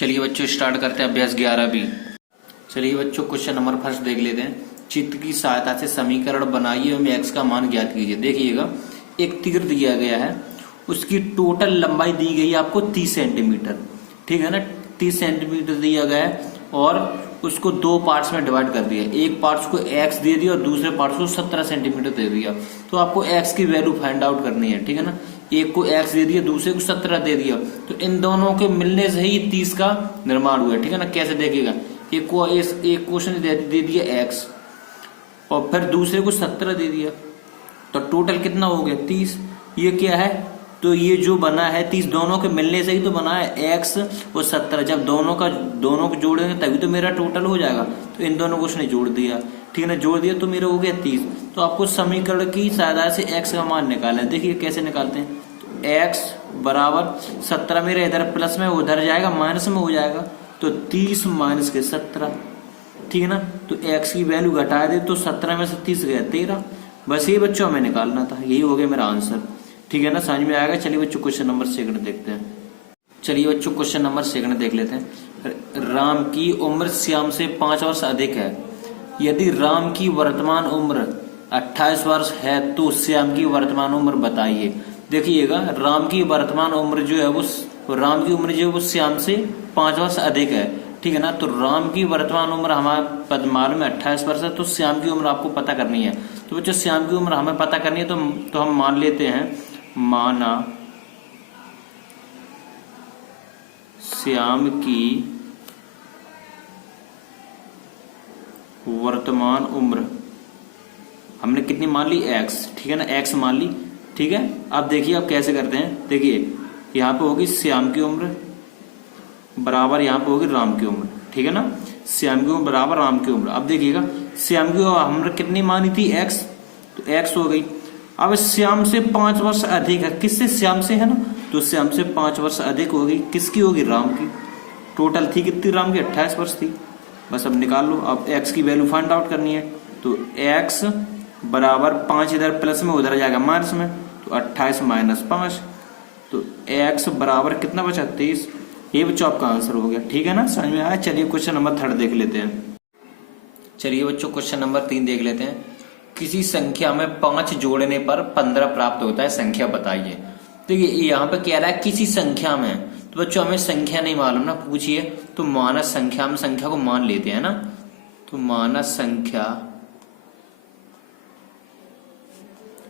चलिए बच्चों स्टार्ट करते हैं अभ्यास 11 बी। चलिए बच्चों क्वेश्चन नंबर फर्स्ट देख लेते हैं। चित्र की सहायता से समीकरण बनाइए एवं एक्स का मान ज्ञात कीजिए। देखिएगा एक तीर दिया गया है, उसकी टोटल लंबाई दी गई है आपको 30 सेंटीमीटर, ठीक है ना। 30 सेंटीमीटर दिया गया है और उसको दो पार्ट्स में डिवाइड कर दिया। एक पार्ट्स को एक्स दे दिया और दूसरे पार्ट्स को 17 सेंटीमीटर दे दिया। तो आपको एक्स की वैल्यू फाइंड आउट करनी है, ठीक है ना। एक को एक्स दे दिया, दूसरे को 17 दे दिया, तो इन दोनों के मिलने से ही 30 का निर्माण हुआ है, ठीक है ना। कैसे देखिएगा, एक क्वेश्चन दे दिया एक्स और फिर दूसरे को 17 दे दिया, तो टोटल कितना हो गया 30। ये क्या है, तो ये जो बना है 30 दोनों के मिलने से ही तो बना है एक्स और 17। जब दोनों को जोड़ेंगे तभी तो मेरा टोटल हो जाएगा। तो इन दोनों को उसने जोड़ दिया, ठीक है ना। जोड़ दिया तो मेरा हो गया 30। तो आपको समीकरण की सहायता से एक्स का मान निकालना है। देखिए कैसे निकालते हैं। तो एक्स बराबर 17 मेरा इधर प्लस में उधर जाएगा माइनस में हो जाएगा, तो 30 माइनस के 17, ठीक है ना। तो एक्स की वैल्यू घटा दे तो 17 में से 30 गया 13। बस ये बच्चों हमें निकालना था, यही हो गया मेरा आंसर, ठीक है ना। समझ में आएगा। चलिए बच्चों क्वेश्चन नंबर सेकंड देखते हैं। चलिए बच्चों क्वेश्चन नंबर सेकंड देख लेते हैं। राम की उम्र श्याम से 5 वर्ष अधिक है। यदि राम की वर्तमान उम्र 28 वर्ष है तो श्याम की वर्तमान उम्र बताइए। देखिएगा राम की वर्तमान उम्र जो है वो श्याम से 5 वर्ष अधिक है, ठीक है ना। तो राम की वर्तमान उम्र हमारे पद मालूम है 28 वर्ष है, तो श्याम की उम्र आपको पता करनी है। तो बच्चों श्याम की उम्र हमें पता करनी है, तो हम मान लेते हैं, माना श्याम की वर्तमान उम्र हमने कितनी मान ली एक्स, ठीक है ना। एक्स मान ली, ठीक है। अब देखिए अब कैसे करते हैं। देखिए यहां पे होगी श्याम की उम्र बराबर यहां पे होगी राम की उम्र, ठीक है ना। श्याम की उम्र बराबर राम की उम्र। अब देखिएगा श्याम की हमने कितनी मानी थी एक्स, तो एक्स हो गई। अब श्याम से 5 वर्ष अधिक है, किससे, श्याम से है ना। तो श्याम से 5 वर्ष अधिक होगी, किसकी होगी, राम की। टोटल थी कितनी राम की, 28 वर्ष थी। बस अब निकाल लो। अब एक्स की वैल्यू फाइंड आउट करनी है, तो एक्स बराबर 5 इधर प्लस में उधर जाएगा माइनस में, तो 28 माइनस 5, तो एक्स बराबर कितना बचा 23। ये बच्चों आपका आंसर हो गया, ठीक है ना। समझ में आया। चलिए क्वेश्चन नंबर थर्ड देख लेते हैं। चलिए बच्चों क्वेश्चन नंबर 3 देख लेते हैं। किसी संख्या में 5 जोड़ने पर 15 प्राप्त होता है, संख्या बताइए। देखिए यहाँ पे कह रहा है किसी संख्या में, तो बच्चों हमें संख्या नहीं मालूम ना, पूछिए तो मानस संख्या में संख्या को मान लेते हैं ना। तो मानस संख्या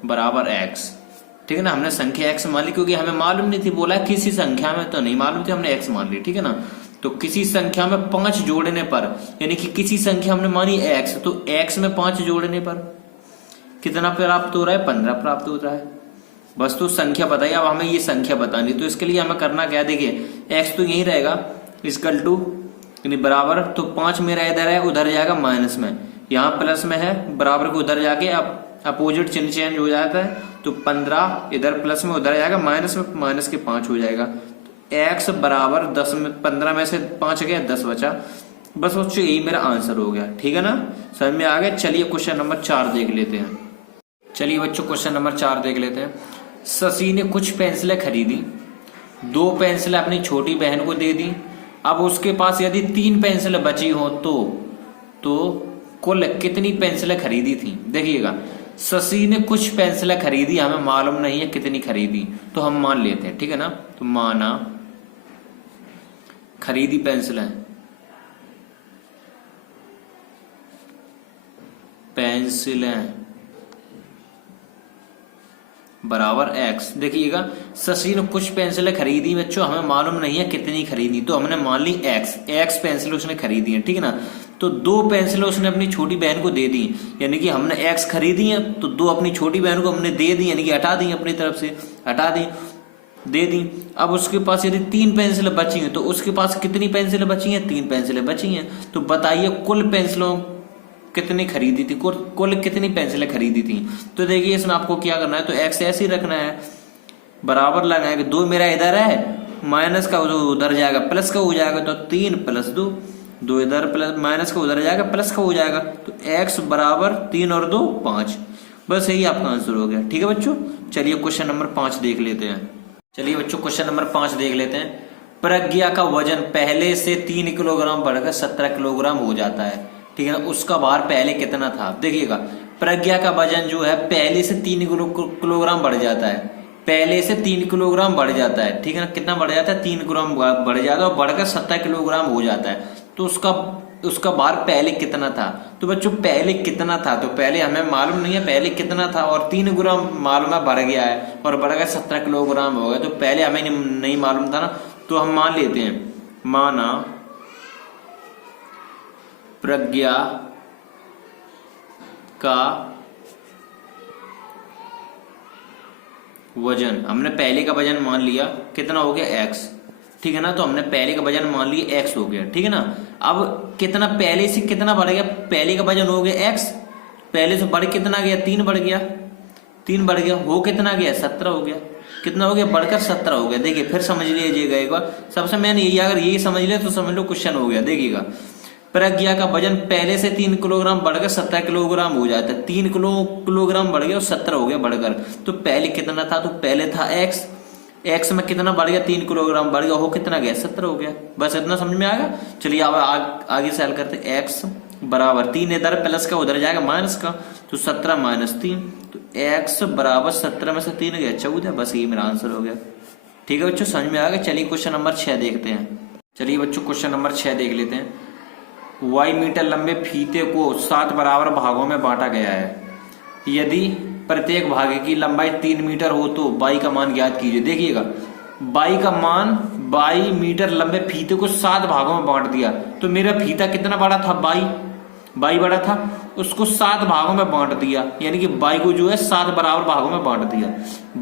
बराबर एक्स, ठीक है ना। हमने संख्या एक्स मान ली क्योंकि हमें मालूम नहीं थी, बोला किसी संख्या में, तो नहीं मालूम थी, हमने एक्स मान ली, ठीक है ना। तो किसी संख्या में 5 जोड़ने पर, यानी कि किसी संख्या हमने मानी एक्स, तो एक्स में 5 जोड़ने पर कितना प्राप्त हो रहा है, 15 प्राप्त हो रहा है। बस तो संख्या बताइए। अब हमें ये संख्या बतानी, तो इसके लिए हमें करना क्या, देखिए एक्स तो यही रहेगा इक्वल टू बराबर, तो 5 मेरा इधर है उधर जाएगा माइनस में, यहाँ प्लस में है बराबर को उधर जाके अब अपोजिट चिन्ह चेंज हो जाता है, तो 15 इधर प्लस में उधर जाएगा माइनस में, माइनस के 5 हो जाएगा। तो एक्स बराबर 10 में 15 में से 5 गया 10 बचा। बस बच्चों यही मेरा आंसर हो गया, ठीक है ना। समझ में आ गया। चलिए क्वेश्चन नंबर 4 देख लेते हैं। चलिए बच्चों क्वेश्चन नंबर 4 देख लेते हैं। शशि ने कुछ पेंसिलें खरीदी, 2 पेंसिलें अपनी छोटी बहन को दे दी। अब उसके पास यदि 3 पेंसिलें बची हो तो कुल कितनी पेंसिलें खरीदी थी। देखिएगा शशि ने कुछ पेंसिलें खरीदी, हमें मालूम नहीं है कितनी खरीदी, तो हम मान लेते हैं, ठीक है ना। तो माना खरीदी पेंसिलें बराबर एक्स। देखिएगा शशि ने कुछ पेंसिलें खरीदी बच्चों, हमें मालूम नहीं है कितनी खरीदी, तो हमने मान ली एक्स पेंसिल उसने खरीदी है, ठीक है ना। तो 2 पेंसिलें उसने अपनी छोटी बहन को दे दी, यानी कि हमने एक्स खरीदी है, तो 2 अपनी छोटी बहन को हमने दे दी, यानी कि हटा दी, अपनी तरफ से हटा दी, दे दी। अब उसके पास यदि 3 पेंसिलें बची हैं, तो उसके पास कितनी पेंसिलें बची हैं, 3 पेंसिलें बची हैं। तो बताइए कुल पेंसिलों कितनी खरीदी थी, कुल कितनी पेंसिलें खरीदी थी। तो देखिए इसमें आपको क्या करना है, तो एक्स ऐसे ही रखना है, बराबर लगाएंगे। 2 मेरा इधर है, माइनस का उधर जाएगा प्लस का हो जाएगा, तो 3 प्लस 2 इधर प्लस माइनस का उधर जाएगा प्लस का हो जाएगा, तो एक्स बराबर 3 और 2 5। बस यही आपका आंसर हो गया, ठीक है बच्चों। चलिए क्वेश्चन नंबर 5 देख लेते हैं। चलिए बच्चों क्वेश्चन नंबर 5 देख लेते हैं। प्रज्ञा का वजन पहले से 3 किलोग्राम बढ़कर 17 किलोग्राम हो जाता है, ठीक है ना। उसका भार पहले कितना था, देखिएगा प्रज्ञा का वजन जो है पहले से 3 किलोग्राम बढ़ जाता है, पहले से 3 किलोग्राम बढ़ जाता है, ठीक है ना। कितना बढ़ जाता है, 3 किलोग्राम बढ़ जाता है और बढ़कर 17 किलोग्राम हो जाता है। तो उसका भार पहले कितना था। तो बच्चों पहले कितना था, तो पहले हमें मालूम नहीं है पहले कितना था, और 3 ग्राम मालूम है बढ़ गया है और बढ़कर 17 किलोग्राम हो गया। तो पहले हमें नहीं मालूम था ना, तो हम मान लेते हैं, माना प्रज्ञा का वजन, हमने पहले का वजन मान लिया कितना हो गया x, ठीक है ना। तो हमने पहले का वजन मान लिया x हो गया, ठीक है ना। अब कितना पहले से कितना बढ़ गया, पहले का वजन हो गया x, पहले से बढ़ कितना गया, 3 बढ़ गया, 3 बढ़ गया, हो कितना गया 17 हो गया, कितना हो गया बढ़कर 17 हो गया। देखिए फिर समझ लीजिएगा एक बार, सबसे मेन यही, अगर यही समझ लिया तो समझ लो क्वेश्चन हो गया। देखिएगा प्रज्ञा का वजन पहले से 3 किलोग्राम बढ़कर 17 किलोग्राम हो जाता है, 3 किलोग्राम बढ़ गया और 17 हो गया बढ़कर। तो पहले कितना था, तो पहले था x में कितना बढ़ गया, 3 किलोग्राम बढ़ गया, हो कितना गया 17 हो गया। बस इतना समझ में आ गया। चलिए अब आगे सैल करते, x बराबर 3, इधर प्लस का उधर जाएगा माइनस का, तो 17 माइनस 3, तो x बराबर 17 में से 3 गया 14। बस ये मेरा आंसर हो गया, ठीक है बच्चों, समझ में आ गया। चलिए क्वेश्चन नंबर 6 देखते हैं। चलिए बच्चों क्वेश्चन नंबर 6 देख लेते हैं। y मीटर लंबे फीते को 7 बराबर भागों में बांटा गया है, यदि प्रत्येक भाग की लंबाई 3 मीटर हो तो y का मान ज्ञात कीजिए। देखिएगा y का मान, y मीटर लंबे फीते को 7 भागों में बांट दिया, तो मेरा फीता कितना बड़ा था, y बड़ा था, उसको 7 भागों में बांट दिया, यानी कि y को जो है 7 बराबर भागों में बांट दिया।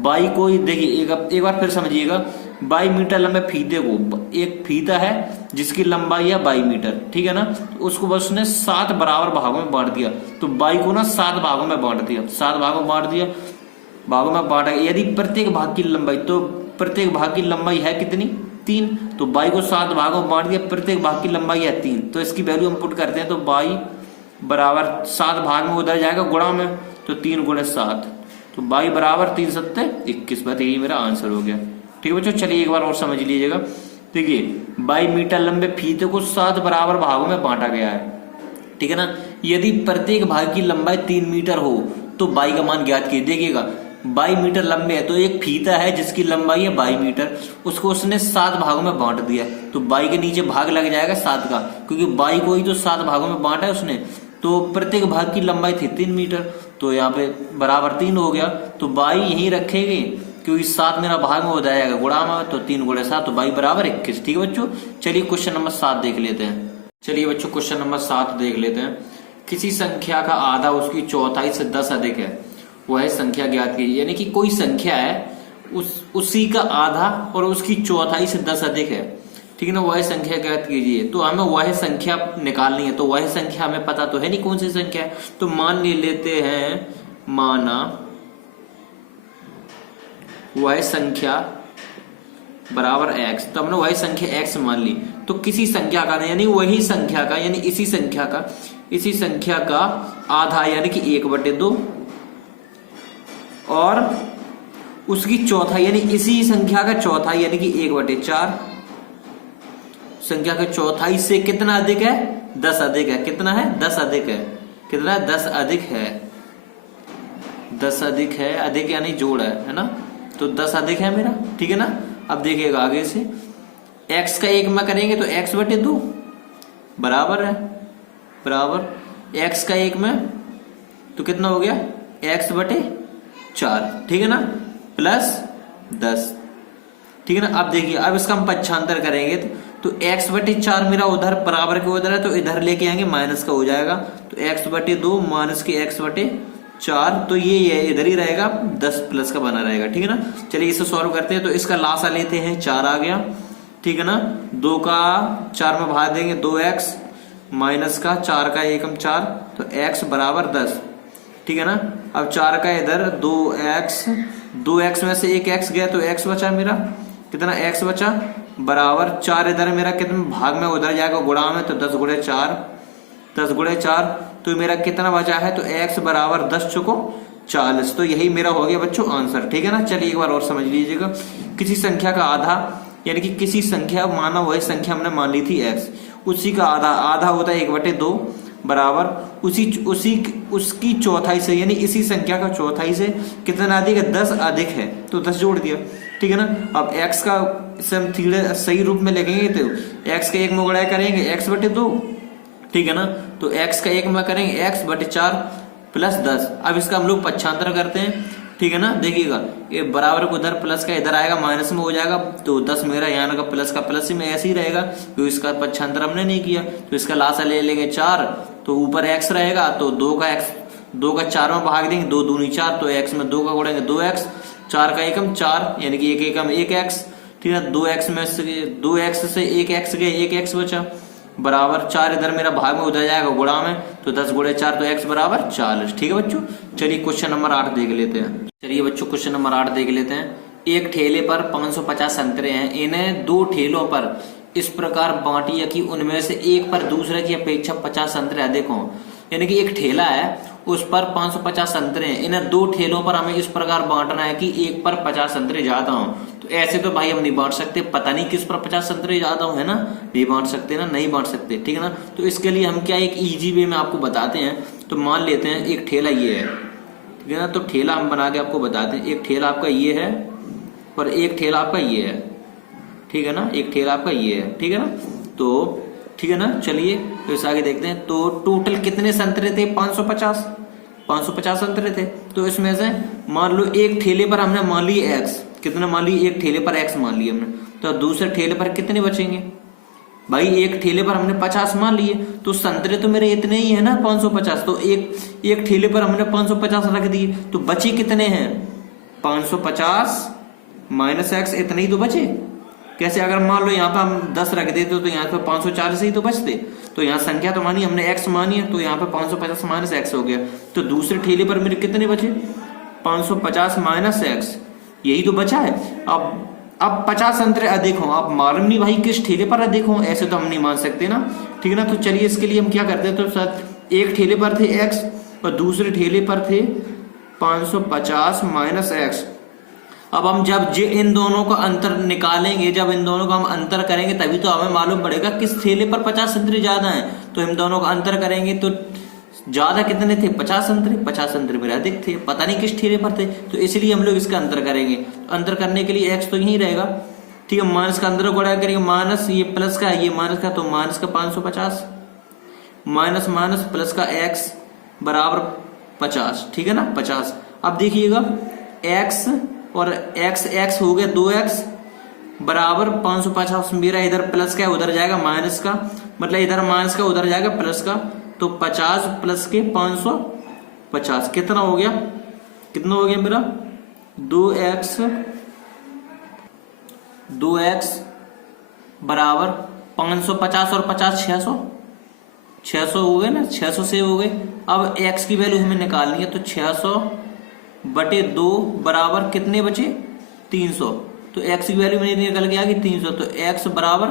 y को देखिए एक बार फिर समझिएगा, y मीटर लंबे फीते को, एक फीता है जिसकी लंबाई है 22 मीटर, ठीक है ना, तो उसको बस उसने 7 बराबर भागों में बांट दिया। तो y को ना 7 भागों में बांट दिया, 7 भागों में बांट दिया, भागों में बांटा गया। यदि प्रत्येक भाग की लंबाई, तो प्रत्येक भाग की लंबाई है कितनी, 3, तो y को 7 भागों में बांट दिया, प्रत्येक भाग की लंबाई है 3, तो इसकी वैल्यू हम पुट करते हैं, तो y बराबर 7 भाग में उधर जाएगा गुणा में, तो 3 गुणे 7, तो y बराबर 3 सत्ते 21। बात यही मेरा आंसर हो गया, ठीक है बच्चों। चलिए एक बार और समझ लीजिएगा। देखिए y मीटर लंबे फीते को 7 बराबर भागों में बांटा गया है, ठीक है ना। यदि प्रत्येक भाग की लंबाई 3 मीटर हो तो y का मान ज्ञात कीजिए। देखिएगा y मीटर लंबे है, तो एक फीता है जिसकी लंबाई है 22 मीटर, उसको उसने 7 भागों में बांट दिया, तो y के नीचे भाग लग जाएगा 7 का, क्योंकि y को ही तो 7 भागों में बांटा है उसने। तो प्रत्येक भाग की लंबाई थी 3 मीटर, तो यहाँ पे बराबर 3 हो गया, तो y यही रखेंगे क्योंकि 7 मेरा भाग में हो जाएगा गुणा में, तो 3 गुणे 7, तो y बराबर 21, ठीक है बच्चों। चलिए क्वेश्चन नंबर 7 देख लेते हैं। चलिए बच्चों क्वेश्चन नंबर 7 देख लेते हैं। किसी संख्या का आधा उसकी चौथाई से 10 अधिक है, वह संख्या ज्ञात कीजिए। यानी कि कोई संख्या है, उसी का आधा और उसकी चौथाई से 10 अधिक है, ठीक है ना, वह संख्या ज्ञात कीजिए। तो हमें वह संख्या निकालनी है, तो वह संख्या हमें पता तो है नहीं कौन सी संख्या है, तो मान लेते हैं, माना वह संख्या बराबर x, तो हमने वही संख्या x मान ली। तो किसी संख्या का, यानी वही संख्या का, यानी इसी संख्या का आधा यानी कि 1/2 और उसकी चौथाई यानी इसी संख्या का चौथाई यानी कि 1/4, संख्या का चौथाई से कितना अधिक है, 10 अधिक है। कितना है, 10 अधिक है। कितना है, 10 अधिक है, 10 अधिक है, अधिक यानी जोड़ है ना, तो 10 अधिक है मेरा, ठीक है ना। अब देखिएगा आगे से x का 1 में करेंगे तो x/2 बराबर है, बराबर x का 1 में तो कितना हो गया, x/4, ठीक है ना, प्लस 10, ठीक है ना। अब देखिए, अब इसका हम पक्षांतर करेंगे तो x/4 मेरा उधर बराबर के उधर है, तो इधर लेके आएंगे माइनस का हो जाएगा, तो x/2 माइनस के x/4, तो ये इधर ही रहेगा, 10 प्लस का बना रहेगा, ठीक है ना। चलिए इसे सॉल्व करते हैं, तो इसका लासा लेते हैं, 4 आ गया, ठीक है ना, 2 का 4 में भाग देंगे, 2x माइनस का 4 का 1 4, तो x बराबर 10, ठीक है ना। अब 4 का इधर 2x में से 1 x गया, तो x बचा मेरा, कितना x बचा, बराबर 4 इधर मेरा कितना भाग में उधर जाएगा गुणा में, तो 10 गुणे 4, तो मेरा कितना बचा है, तो x बराबर 10 चुको 40, तो यही मेरा हो गया बच्चों आंसर, ठीक है ना। चलिए एक बार और समझ लीजिएगा। किसी संख्या का आधा यानी कि किसी संख्या माना वही संख्या हमने मान ली थी x, उसी का आधा, आधा होता है 1/2 बराबर उसकी चौथाई से, यानी इसी संख्या का चौथाई से कितना अधिक है, 10 अधिक है, तो 10 जोड़ दिया, ठीक है ना। अब x का इसे हम थीटा सही रूप में लिखेंगे तो x का 1 में गुणा करेंगे x/2, ठीक है ना। तो x का 1 में करेंगे x/4 प्लस 10। अब इसका हम लोग पक्षांतर करते हैं, ठीक है ना। देखिएगा ये बराबर को उधर प्लस का इधर आएगा, माइनस में हो जाएगा, तो 10 मेरा यहाँ का प्लस ही में ऐसे ही रहेगा, तो इसका पक्षांतर हमने नहीं किया, तो इसका लासा ले लेंगे 4, तो ऊपर x रहेगा, तो 2 का 4 में भाग देंगे, 2 दूनी 4, तो x में 2 का गुणेंगे 2x, 4 का एकम 4, यानी कि 1 एकम 1x, ठीक है। 2x में से 2x से 1x गए, 1x बचा बराबर 4, इधर मेरा भाग में उधर जाएगा गुणा में, तो 10 गुणे 4, तो x बराबर 40, ठीक है बच्चों। चलिए क्वेश्चन नंबर 8 देख लेते हैं। चलिए बच्चों क्वेश्चन नंबर 8 देख लेते हैं। एक ठेले पर 550 संतरे हैं, इन्हें 2 ठेलों पर इस प्रकार बांटिए कि उनमें से एक पर दूसरे की अपेक्षा 50 संतरे अधिक हों। यानी कि एक ठेला है, उस पर 550 संतरे हैं, इन्हें 2 ठेलों पर हमें इस प्रकार बांटना है कि एक पर 50 संतरे ज्यादा हों। तो ऐसे तो भाई हम नहीं बांट सकते, पता नहीं किस पर 50 संतरे ज्यादा हो, है ना, नहीं बांट सकते ना, नहीं बांट सकते, ठीक है ना। तो इसके लिए हम क्या एक इजी वे में आपको बताते हैं। तो मान लेते हैं एक ठेला ये है, ठीक है ना, तो ठेला हम बना के आपको बताते हैं। एक ठेला आपका ये है और एक ठेला आपका ये है, ठीक है ना, एक ठेला आपका ये है, ठीक है ना। तो ठीक है ना, चलिए तो इस आगे देखते हैं। तो टोटल कितने संतरे थे, 550 संतरे थे। तो इसमें से मान लो एक ठेले पर हमने मान ली x, कितना मान ली, एक ठेले पर x मान लिया हमने, तो दूसरे ठेले पर कितने बचेंगे भाई, एक ठेले पर हमने 50 मान लिए, तो संतरे तो मेरे इतने ही है ना 550, तो एक ठेले पर हमने 550 रख दिए, तो बचे कितने हैं 550 माइनस x, इतने ही तो बचे। कैसे, अगर मान लो यहाँ पे हम 10 रख देते तो यहाँ पे 540 ही तो बचते। तो यहाँ संख्या तो मानी हमने x मानी है, तो यहाँ पे 550 माइनस x हो गया, तो दूसरे ठेले पर मेरे कितने बचे 550 माइनस x, यही तो बचा है। अब 50 संतरे अधिक हों, आप मालूम नहीं भाई किस ठेले पर अधिक हों, ऐसे तो हम नहीं मान सकते ना, ठीक है ना। तो चलिए इसके लिए हम क्या करते हैं, तो सर एक ठेले पर थे x और दूसरे ठेले पर थे 550 माइनस x। अब हम जब इन दोनों का अंतर निकालेंगे, जब इन दोनों का हम अंतर करेंगे तभी तो हमें मालूम पड़ेगा किस ठेले पर 50 संतरे ज्यादा हैं। तो इन दोनों का अंतर करेंगे तो ज्यादा कितने थे 50 संतरे, 50 संतरे मेरे अधिक थे, पता नहीं किस ठेले पर थे, तो इसलिए हम लोग इसका अंतर करेंगे। अंतर करने के लिए x तो यही रहेगा, ठीक है। माइनस का अंदर गुणा करेंगे, माइनस ये प्लस का ये माइनस का, तो माइनस का 550 माइनस माइनस प्लस का x बराबर 50, ठीक है ना 50। अब देखिएगा x और x हो गया 2x बराबर 550, मेरा इधर प्लस का उधर जाएगा माइनस का, मतलब इधर माइनस का उधर जाएगा प्लस का, तो 50 प्लस के 550 कितना हो गया, कितना हो गया मेरा 2x बराबर 550 और 50 600 हो गए ना, 600 से हो गए। अब x की वैल्यू हमें निकालनी है, तो 600/2 बराबर कितने बचे 300, तो x की वैल्यू मेरी निकल के आ गई 300, तो x बराबर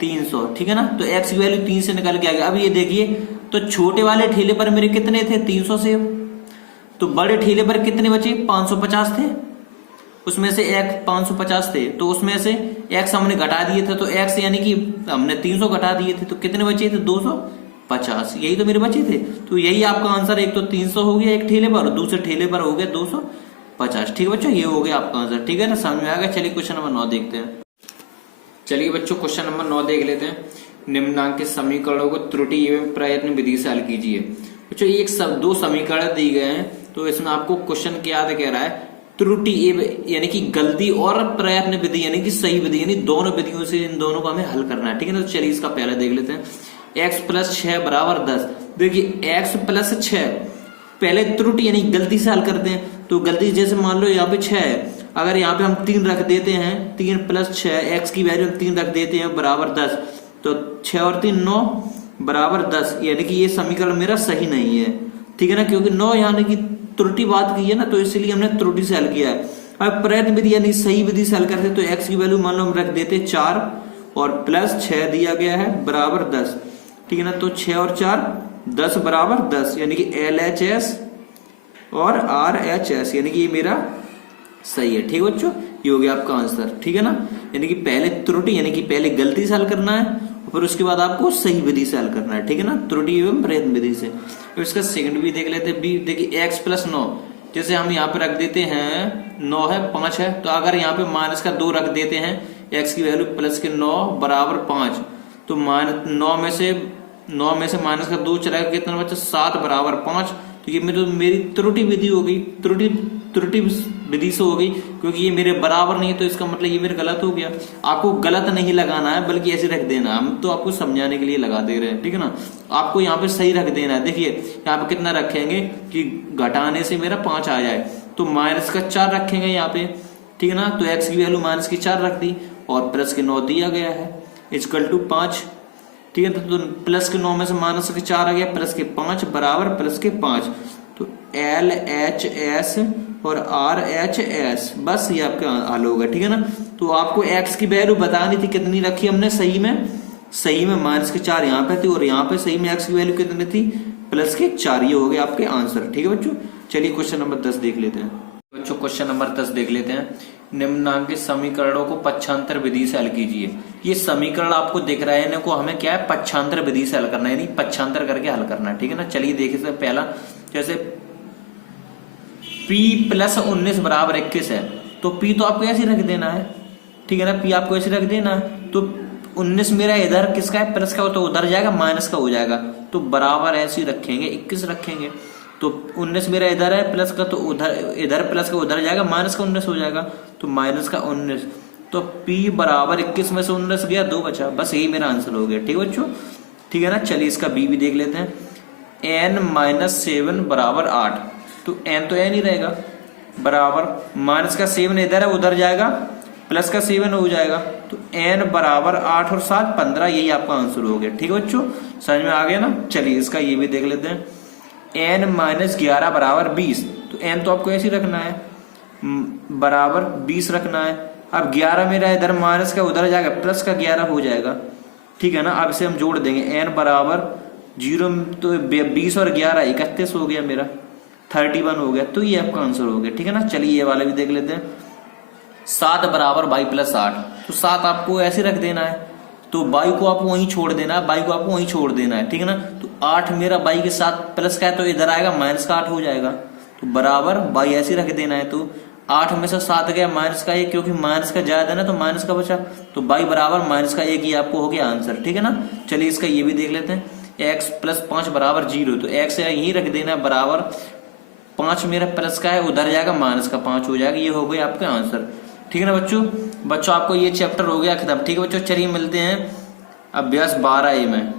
300, ठीक है ना। तो x की वैल्यू 3 से निकल के आ गया। अब ये देखिए, तो छोटे वाले ठेले पर मेरे कितने थे 300 सेब, तो बड़े ठेले पर कितने बचे 550 थे, उसमें से x 550 थे, तो उसमें से x हमने घटा दिए थे, तो x यानी कि हमने 300 घटा दिए थे, तो कितने बचे थे 250, यही तो मेरे बचे थे। तो यही आपका आंसर, एक तो 300 हो गया एक ठेले पर, दूसरे ठेले पर हो गया 250, ठीक है बच्चों, ये हो गया आपका आंसर, ठीक है ना, समझ में आ गया। चलिए क्वेश्चन नंबर 9 देखते हैं। चलिए बच्चों क्वेश्चन नंबर 9 देख लेते हैं। निम्नांकित समीकरणों को त्रुटि एवं प्रयत्न विधि से हल कीजिए। बच्चों एक दो समीकरण दिए गए हैं, तो इसमें आपको क्वेश्चन क्या कह रहा है, त्रुटि यानी कि गलती और प्रयत्न विधि यानी कि सही विधि, यानी दोनों विधियों से इन दोनों को हमें हल करना है, ठीक है ना। तो चलिए इसका पहले देख लेते हैं। x + 6 बराबर 10। देखिए x + 6 पहले त्रुटि यानी गलती से हल करते हैं, तो गलती जैसे मान लो यहाँ पे 6 है, अगर यहाँ पे हम 3 रख देते हैं, 3 + 6 x की वैल्यू 3 रख देते हैं बराबर 10, तो 6 और 3 9 बराबर 10, यानी कि ये समीकरण मेरा सही नहीं है, ठीक है ना, क्योंकि 9 यानी कि त्रुटि बात की है ना, तो इसलिए हमने त्रुटि से हल किया है। अब प्रयत्न विधि यानी सही विधि से हल करते, तो x की वैल्यू मान लो हम रख देते 4 और प्लस 6 दिया गया है बराबर 10, ठीक है ना। तो 6 और 4 10 बराबर 10, यानी कि LHS और RHS, यानी कि ये मेरा सही है, ठीक है बच्चों, ये हो गया आपका आंसर, ठीक है ना। यानी कि पहले त्रुटि यानी कि पहले गलती से हल करना है, फिर उसके बाद आपको सही विधि से हल करना है, ठीक है ना, त्रुटि एवं प्रयत्न विधि से। तो इसका सेकंड भी देख लेते हैं। बी देखिए x प्लस 9, जैसे हम यहाँ पे रख देते हैं 9 है 5 है, तो अगर यहाँ पे माइनस का 2 रख देते हैं, x की वैल्यू प्लस के 9 बराबर 5, तो 9 में से माइनस का 2 चला गया, कितना बचा 7 बराबर 5। तो ये मेरी त्रुटि विधि हो गई, त्रुटि विधि से हो गई, क्योंकि ये मेरे बराबर नहीं है, तो इसका मतलब ये मेरे गलत हो गया। आपको गलत नहीं लगाना है, बल्कि ऐसे रख देना है, हम तो आपको समझाने के लिए लगा दे रहे हैं, ठीक है ना। आपको यहाँ पे सही रख देना है। देखिए यहाँ पे कितना रखेंगे कि घटाने से मेरा 5 आ जाए, तो माइनस का 4 रखेंगे यहाँ पे, ठीक है ना। तो x की वैल्यू माइनस की 4 रख दी और प्लस के 9 दिया गया है, इक्वल टू 5, ठीक है। तो प्लस के 9 में से माइनस के 4 आ गया, प्लस के 5 बराबर प्लस के 5। तो LHS और RHS, बस ये आपका हल होगा, ठीक है ना। तो आपको x की वैल्यू बतानी थी, कितनी रखी हमने सही में माइनस के 4 यहाँ पे थी, और यहाँ पे सही में x की वैल्यू कितनी थी प्लस के 4। ये हो गए आपके आंसर, ठीक है बच्चों। चलिए क्वेश्चन नंबर 10 देख लेते हैं बच्चों। क्वेश्चन नंबर 10 देख लेते हैं। निम्नांकित समीकरणों को पक्षांतर विधि से हल कीजिए। ये समीकरण आपको दिख रहा है, इनको हमें क्या है पक्षांतर विधि से हल करना है, यानी पक्षांतर करके हल करना है, ठीक है ना। चलिए देखिए, पहला जैसे p प्लस 19 बराबर 21 है, तो p तो आपको ऐसे रख देना है, ठीक है ना। p आपको ऐसे रख देना है, तो 19 मेरा इधर किसका है प्लस का, हो तो उधर जाएगा माइनस का हो जाएगा, तो बराबर ऐसे ही रखेंगे 21 रखेंगे। तो 19 मेरा इधर है प्लस का, तो इधर प्लस का उधर जाएगा, माइनस का 19 हो जाएगा, तो माइनस का 19। तो p बराबर 21 में से 19 गया, 2 बचा, बस यही मेरा आंसर हो गया, ठीक है बच्चों, ठीक है ना। चलिए इसका b भी देख लेते हैं। n-7 बराबर 8, तो n तो n ही रहेगा, बराबर माइनस का 7 इधर है उधर जाएगा, प्लस का 7 हो जाएगा, तो n बराबर 8 और 7 15, यही आपका आंसर हो गया, ठीक है बच्चों, समझ में आ गया ना। चलिए इसका ये भी देख लेते हैं। n-11 बराबर 20, तो n तो आपको ऐसे ही रखना है, बराबर 20 रखना है। अब 11 मेरा इधर माइनस का उधर जाएगा, प्लस का 11 हो जाएगा, ठीक है ना। अब इसे हम जोड़ देंगे, n बराबर 0, तो 20 और 11 31 हो गया मेरा, 31 हो गया, तो ये आपका आंसर हो गया, ठीक है ना। चलिए ये वाला भी देख लेते हैं। 7 बराबर 22 प्लस 8, तो 7 आपको ऐसे रख देना है, तो 22 को आपको वहीं छोड़ देना है, 22 को आपको वहीं छोड़ देना है, ठीक है ना। तो 8 मेरा 22 के साथ प्लस का है, तो इधर आएगा माइनस का 8 हो जाएगा, तो बराबर 22 ऐसे रख देना है। तो 8 में से 7 गया माइनस का 1, क्योंकि माइनस का ज्यादा है ना, तो माइनस का बचा, तो 22 बराबर माइनस का 1, ये आपको हो गया आंसर, ठीक है ना। चलिए इसका ये भी देख लेते हैं। x प्लस 5 बराबर 0, तो x यही रख देना है, बराबर 5 मेरा प्लस का है, उधर जाएगा माइनस का 5 हो जाएगा, ये हो गया आपका आंसर, ठीक है ना बच्चों। आपको ये चैप्टर हो गया खत्म, ठीक है बच्चों। चलिए मिलते हैं अभ्यास 12A में।